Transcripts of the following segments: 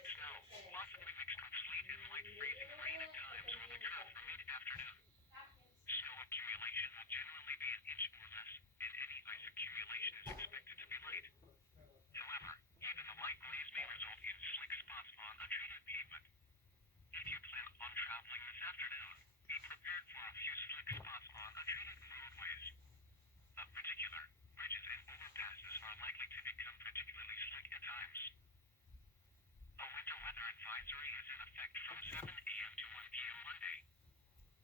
light snow, possibly mixed with sleet and light freezing rain at times will occur from mid-afternoon. Snow accumulation will generally be an inch or less, and any ice accumulation is expected to be light. However, even the light glaze may result in slick spots on untreated pavement. If you plan on traveling this afternoon, be prepared for a few slick spots on untreated roadways. Of particular, bridges and overpasses are likely to become particularly slick at times. A winter weather advisory is in effect from 7 a.m. to 1 p.m. Monday.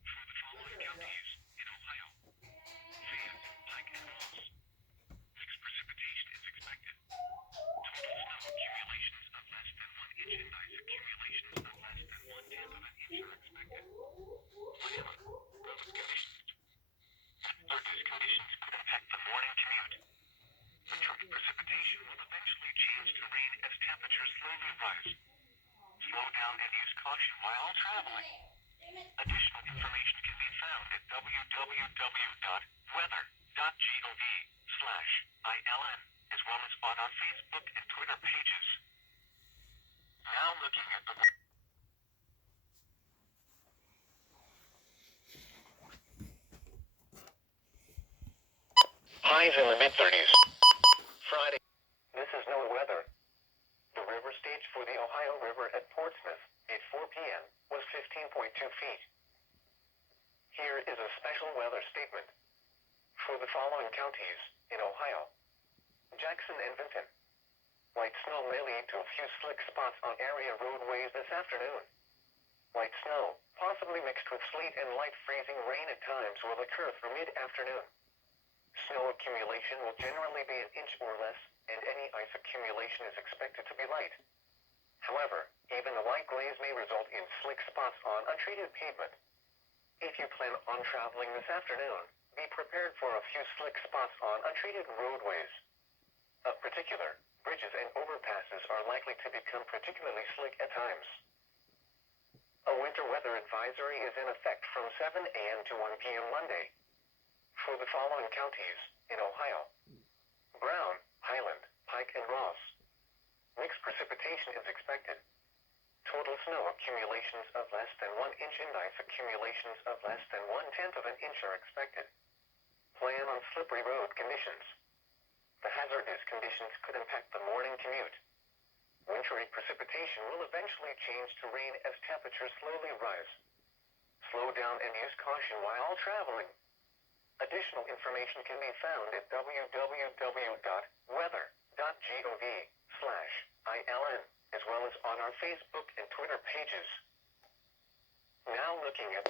For the following counties in Ohio: Fayette, Pike, and Ross. Mixed precipitation is expected. Total snow accumulations of less than 1 inch and ice accumulations of less than 1/10 of an inch are expected. Miami, road conditions. These conditions could impact the morning commute. The chunky precipitation will eventually change to rain as temperatures slowly rise. Slow down and use caution while traveling. Additional information can be found at www.weather.gov/ILN, as well as on our Facebook and Twitter pages. Now looking at the highs in the mid-30s. Friday. This is NOAA weather. The river stage for the Ohio River at Portsmouth at 4 p.m. was 15.2 feet. Here is a special weather statement. For the following counties in Ohio: Jackson and Vinton. Light snow may lead to a few slick spots on area roadways this afternoon. Light snow, possibly mixed with sleet and light freezing rain at times, will occur through mid-afternoon. Snow accumulation will generally be an inch or less, and any ice accumulation is expected to be light. However, even a light glaze may result in slick spots on untreated pavement. If you plan on traveling this afternoon, be prepared for a few slick spots on untreated roadways. Of particular, bridges and overpasses are likely to become particularly slick at times. A winter weather advisory is in effect from 7 a.m. to 1 p.m. Monday. For the following counties in Ohio: Brown, Highland, Pike, and Ross. Mixed precipitation is expected. Total snow accumulations of less than 1 inch and ice accumulations of less than 1/10 of an inch are expected. Plan on slippery road conditions. The hazardous conditions could impact the morning commute. Wintry precipitation will eventually change to rain as temperatures slowly rise. Slow down and use caution while traveling. Additional information can be found at www.weather.gov/ILN, as well as on our Facebook and Twitter pages. Now looking at